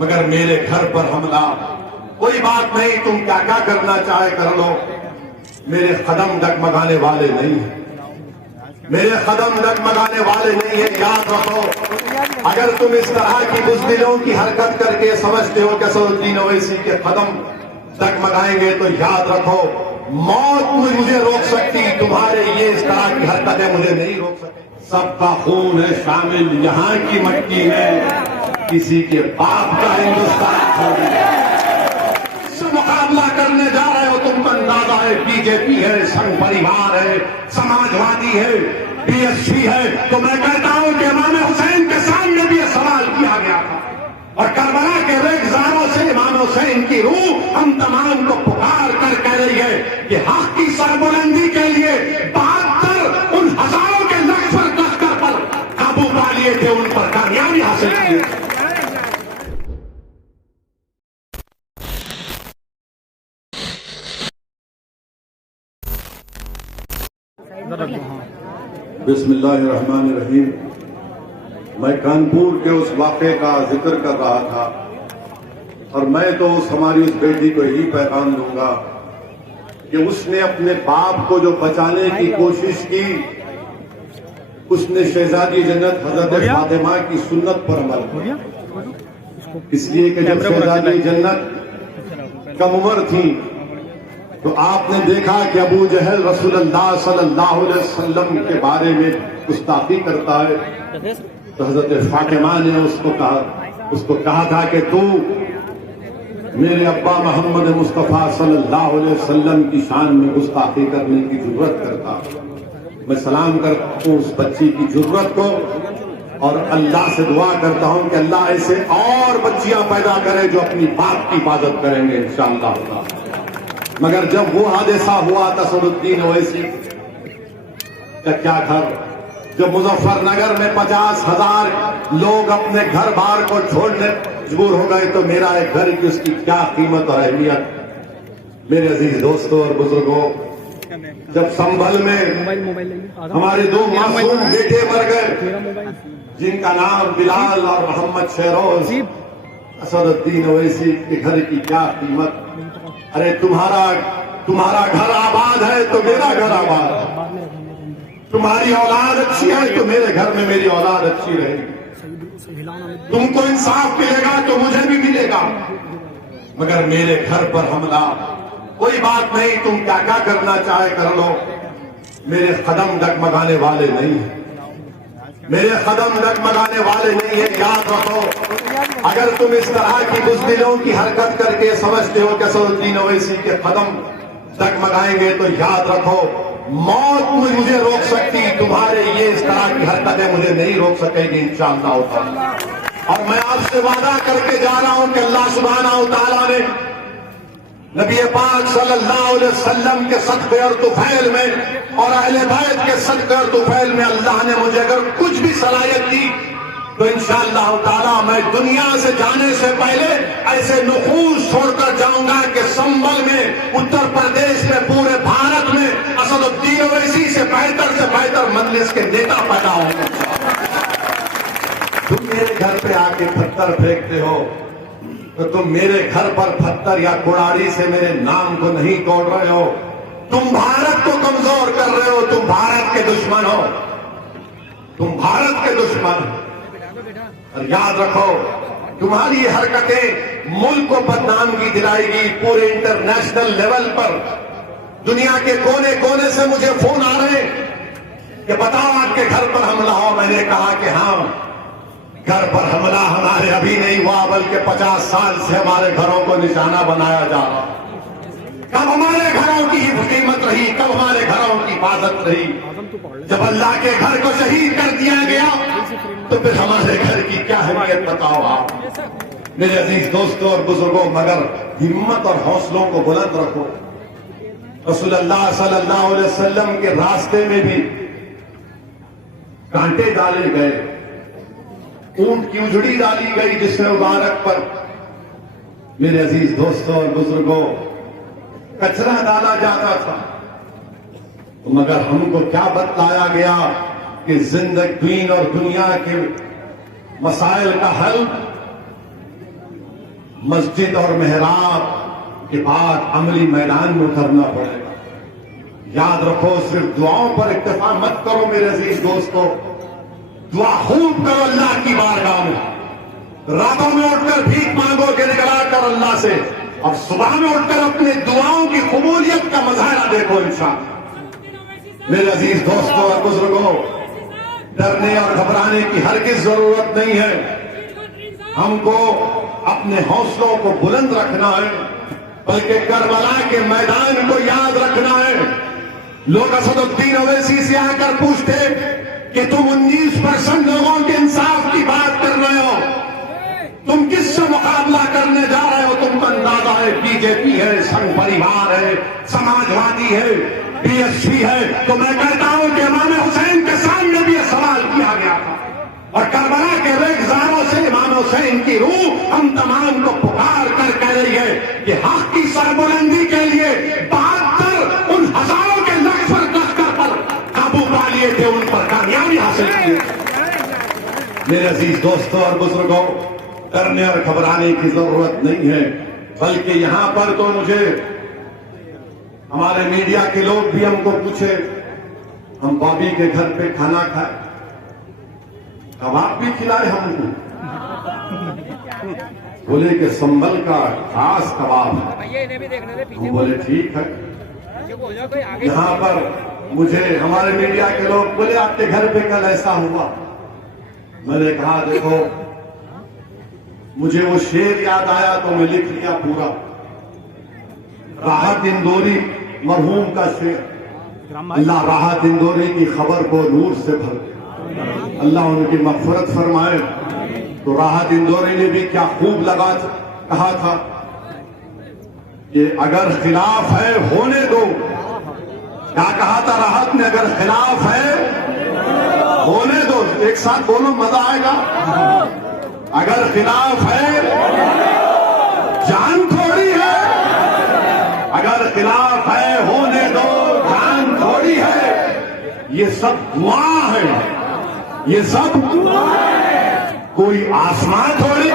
मगर मेरे घर पर हमला, कोई बात नहीं, तुम क्या क्या करना चाहे कर लो, मेरे कदम डगमगाने वाले नहीं है, मेरे कदम डगमगाने वाले नहीं है। याद रखो, अगर तुम इस तरह की बुज़दिलों की हरकत करके समझते हो कि असदुद्दीन ओवैसी के कदम डगमगाएंगे, तो याद रखो मौत मुझे रोक सकती, तुम्हारे ये इस तरह की हरकतें मुझे नहीं रोक सकती। सबका खून है शामिल यहाँ की मट्टी में, किसी के बाप का हिंदुस्तान से मुकाबला करने जा रहे हो। तुमको अंदाजा है बीजेपी है, संघ परिवार है, समाजवादी है, बीएसपी है। तो मैं कहता हूं कि इमाम हुसैन के सामने भी यह सवाल किया गया था और करबला के रेगजारों से इमाम हुसैन की रूह हम तमाम को पुकार कर कह रही है कि हक की सरबुलंदी के लिए 72 उन हजारों के लश्कर पर काबू पा लिए थे, उन पर कामयाबी हासिल की। बिस्मिल्लाहिर्रहमानिर्रहीम। मैं कानपुर के उस वाक़े का जिक्र कर रहा था और मैं तो हमारी उस बेटी को यही पैगाम दूंगा कि उसने अपने बाप को जो बचाने की कोशिश की, उसने शहजादी जन्नत हजरत फातिमा की सुन्नत पर अमल किया। इसलिए कि जब शहजादी जन्नत कम उम्र थी तो आपने देखा कि अबू जहल रसूलुल्लाह सल्लल्लाहु अलैहि वसल्लम के बारे में गुस्ताखी करता है, तो हजरत फातिमा ने उसको कहा था कि तू मेरे अब्बा मोहम्मद मुस्तफ़ा सल्लल्लाहु अलैहि वसल्लम की शान में गुस्ताखी करने की जरूरत करता। मैं सलाम करता हूँ उस बच्ची की जरूरत को और अल्लाह से दुआ करता हूँ कि अल्लाह ऐसे और बच्चियां पैदा करे जो अपनी बाप की हिफाजत करेंगे इंशाअल्लाह। मगर जब वो हादसा हुआ था असदुद्दीन ओवैसी का क्या घर, जब मुजफ्फरनगर में 50,000 लोग अपने घर बार को छोड़ने मजबूर हो गए, तो मेरा एक घर की उसकी क्या कीमत और अहमियत। मेरे अजीज दोस्तों और बुजुर्गों, जब संभल में हमारे 2 मासूम बेटे मर गए जिनका नाम बिलाल और मोहम्मद शहरोज, असदुद्दीन ओवैसी के घर की क्या कीमत। अरे तुम्हारा घर आबाद है तो मेरा घर आबाद है, तुम्हारी औलाद अच्छी है तो मेरे घर में मेरी औलाद अच्छी रहेगी, तुमको इंसाफ मिलेगा तो मुझे भी मिलेगा। मगर मेरे घर पर हमला, कोई बात नहीं, तुम क्या क्या करना चाहे कर लो, मेरे कदम डगमगाने वाले नहीं है, मेरे कदम डगमगाने वाले नहीं है। याद रखो, अगर तुम इस तरह की बुज़दिलों की हरकत करके समझते हो कि असदुद्दीन ओवैसी के कदम डगमगाएंगे, तो याद रखो मौत मुझे रोक सकती, तुम्हारे ये इस तरह की हरकतें मुझे नहीं रोक सकेगी इंशाअल्लाह। और मैं आपसे वादा करके जा रहा हूं कि अल्लाह सुब्हानहू व तआला ने नबी पाक सल्लल्लाहु अलैहि वसल्लम के सदक़े और तुफैल में और अहले बैत के सदक़े और तुफैल में अल्लाह ने मुझे अगर कुछ भी सलाहियत दी तो इंशाअल्लाह ताला मैं दुनिया से जाने से पहले ऐसे नुफूस छोड़कर जाऊंगा कि संभल में, उत्तर प्रदेश में, पूरे भारत में असदुद्दीन ओवैसी से बेहतर मजलिस के नेता पैदा होंगे। तुम मेरे घर पे आके पत्थर फेंकते हो तो तुम मेरे घर पर पत्थर या कुड़ारी से मेरे नाम को नहीं तोड़ रहे हो, तुम भारत को कमजोर कर रहे हो, तुम भारत के दुश्मन हो, तुम भारत के दुश्मन हो। और याद रखो, तुम्हारी ये हरकतें मुल्क को बदनामगी दिलाएगी पूरे इंटरनेशनल लेवल पर। दुनिया के कोने कोने से मुझे फोन आ रहे कि बताओ आपके घर पर हमला हो। मैंने कहा कि हाँ, घर पर हमला हमारे अभी नहीं हुआ, बल्कि 50 साल से हमारे घरों को निशाना बनाया जा रहा। कब हमारे घरों की कीमत रही, कब हमारे घरों की हिफाजत रही? जब अल्लाह के घर को शहीद कर दिया गया तो फिर हमारे घर की क्या अहमियत बताओ आप। मेरे अजीज दोस्तों और बुजुर्गों, मगर हिम्मत और हौसलों को बुलंद रखो। रसूलुल्लाह सल्लल्लाहु अलैहि वसल्लम के रास्ते में भी कांटे डाले गए, ऊंट की उजड़ी डाली गई जिसमें मुबारक पर, मेरे अजीज दोस्तों और बुजुर्गों, कचरा डाला जाता था। मगर हमको क्या बतलाया गया कि जिंदगी दीन और दुनिया के मसाइल का हल मस्जिद और मेहराब के बाद अमली मैदान में उतरना पड़ेगा। याद रखो, सिर्फ दुआओं पर इक्तफा मत करो मेरे अजीज दोस्तों, दुआ खूब करो अल्लाह की बारगाह में। रातों में उठकर भीख मांगो गिड़गिड़ा कर अल्लाह से, और सुबह में उठकर अपनी दुआओं की कबूलियत का मजाहरा देखो इंशाअल्लाह। मेरे अजीज दोस्तों और बुजुर्गों, डरने और घबराने की हरगिज़ जरूरत नहीं है। हमको अपने हौसलों को बुलंद रखना है, बल्कि करबला के मैदान को याद रखना है। लोग असदुद्दीन ओवैसी से आकर पूछते कि तुम 19% लोगों के इंसाफ की बात कर रहे हो, तुम किससे मुकाबला करने जा रहे हो? तुमको अंदाजा है बीजेपी है, संघ परिवार है, समाजवादी है, बीएसपी है। तो मैं कहता हूं कि इमाम हुसैन के सामने भी यह सवाल किया गया था, और करबला के रेगजारों से इमाम हुसैन की रूह हम तमाम को पुकार कर कह रही है कि हक की सरबुलंदी के लिए 72 उन हजारों के लश्कर पर काबू पा लिए थे, उन पर कामयाबी हासिल की। मेरे अजीज दोस्तों और बुजुर्गों, डरने और घबराने की जरूरत नहीं है, बल्कि यहां पर तो मुझे हमारे मीडिया के लोग भी हमको पूछे, हम बॉबी के घर पे खाना खाए, कबाब भी खिलाए हमको, बोले कि संभल का खास कबाब है। हम बोले ठीक है। यहां पर मुझे हमारे मीडिया के लोग बोले आपके घर पे कल ऐसा हुआ। मैंने कहा देखो, मुझे वो शेर याद आया तो मैं लिख लिया पूरा। राहत इंदौरी मरहूम का शेर, अल्लाह राहत इंदौरी की खबर को नूर से भर दे, अल्लाह उनकी मग़फ़िरत फरमाए। तो राहत इंदौरी ने भी क्या खूब कहा था कि अगर खिलाफ है होने दो। क्या कहा था राहत ने? अगर खिलाफ है होने दो। एक साथ बोलो, मजा आएगा। अगर खिलाफ है जान थोड़ी है, अगर खिलाफ है होने दो, जान थोड़ी है। ये सब दुआ है, ये सब कोई आसमान थोड़ी।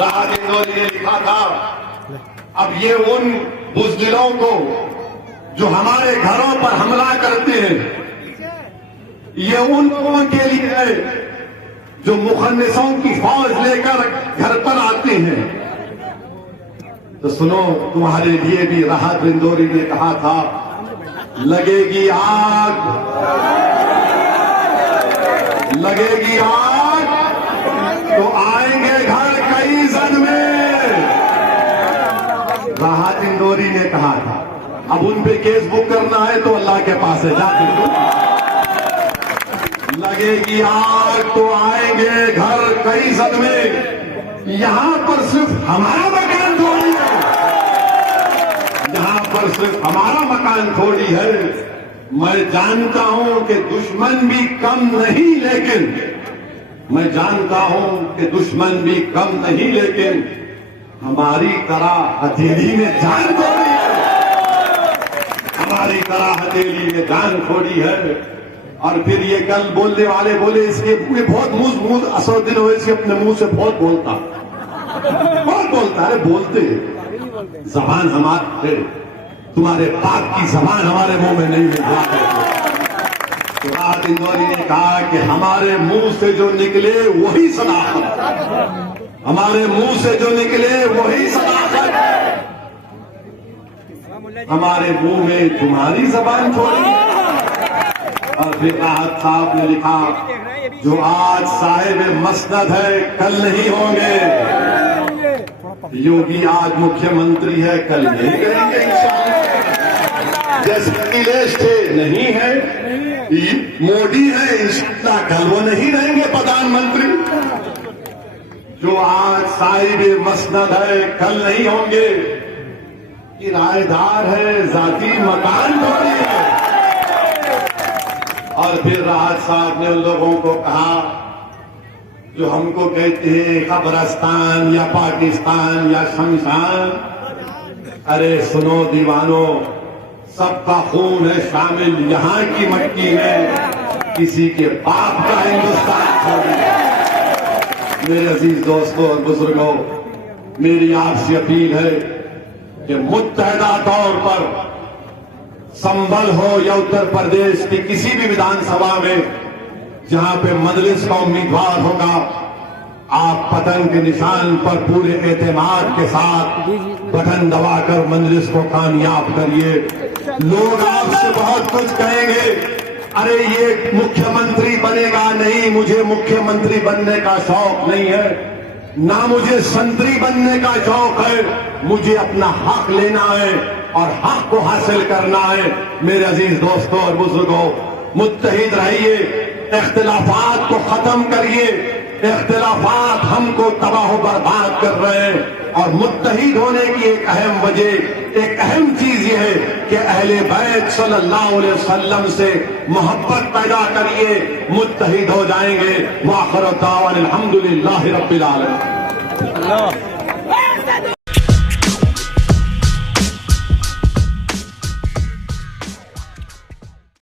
राहत इंदौरी ने लिखा था, अब ये उन बुज़दिलों को जो हमारे घरों पर हमला करते हैं, ये उन लोगों के लिए है जो मुखन्निसों की फौज लेकर घर पर आते हैं। तो सुनो, तुम्हारे लिए भी राहत इंदौरी ने कहा था, लगेगी आग, लगेगी आग तो आएंगे घर कई जद में। राहत इंदौरी ने कहा था। अब उन पे केस बुक करना है तो अल्लाह के पास है, जाके लगेगी आग तो आएंगे घर कई जद में। यहां पर सिर्फ हमारा मकान थोड़ी है, यहां पर सिर्फ हमारा मकान थोड़ी है। मैं जानता हूं कि दुश्मन भी कम नहीं, लेकिन मैं जानता हूं कि दुश्मन भी कम नहीं, लेकिन हमारी तरह हथेली में जान थोड़ी है, हमारी तरह हथेली में जान थोड़ी है। और फिर ये कल बोलने वाले बोले, इसके ये बहुत मुंह असदुद्दीन ओवैसी अपने मुंह से बहुत बोलता, अरे बोलते जबान हमारे, तुम्हारे बाप की जबान हमारे मुंह में नहीं है। तो राहत इंदौरी ने कहा कि हमारे मुंह से जो निकले वही सदाकत, हमारे मुंह से जो निकले वही सदाकत। हमारे मुंह में तुम्हारी जबान थोड़ी। और फिर राहत साहब ने लिखा, जो आज साहिब मसनद है कल नहीं होंगे। योगी आज मुख्यमंत्री है, कल नहीं करेंगे इंशाअल्लाह। जैसे अखिलेश थे नहीं है, मोदी है, इंशाअल्लाह कल वो नहीं रहेंगे प्रधानमंत्री। जो आज साहिब मसनद है कल नहीं होंगे, किराएदार है, जाती मकान थोड़ी है। और फिर राहत साहब ने उन लोगों को कहा जो हमको कहते हैं कब्रिस्तान या पाकिस्तान या शमशान, अरे सुनो दीवानो, सबका खून है शामिल यहां की मट्टी में, किसी के बाप का हिंदुस्तान थोड़ी। मेरे अजीज दोस्तों और बुजुर्गों, मेरी आपसे अपील है कि मुत्तहदा तौर पर संभल हो या उत्तर प्रदेश की किसी भी विधानसभा में जहां पे मजलिस का उम्मीदवार होगा, आप पतंग के निशान पर पूरे एतमाद के साथ बटन दबाकर मजलिस को कामयाब करिए। लोग आपसे बहुत कुछ कहेंगे, अरे ये मुख्यमंत्री बनेगा नहीं, मुझे मुख्यमंत्री बनने का शौक नहीं है, ना मुझे संतरी बनने का शौक है, मुझे अपना हक लेना है और हक को हासिल करना है। मेरे अजीज दोस्तों और बुजुर्गों, मुत्तहिद रहिए, इख्तिलाफात को खत्म करिए। इख्तिलाफात हमको तबाह बर्बाद कर रहे हैं और मुत्तहिद होने की एक अहम वजह, एक अहम चीज यह है कि अहले बैत सल्लल्लाहु अलैहि वसल्लम से मोहब्बत पैदा करिए, मुत्तहिद हो जाएंगे। वाखिर दावाना अल्हम्दुलिल्लाहि रब्बिल आलमीन।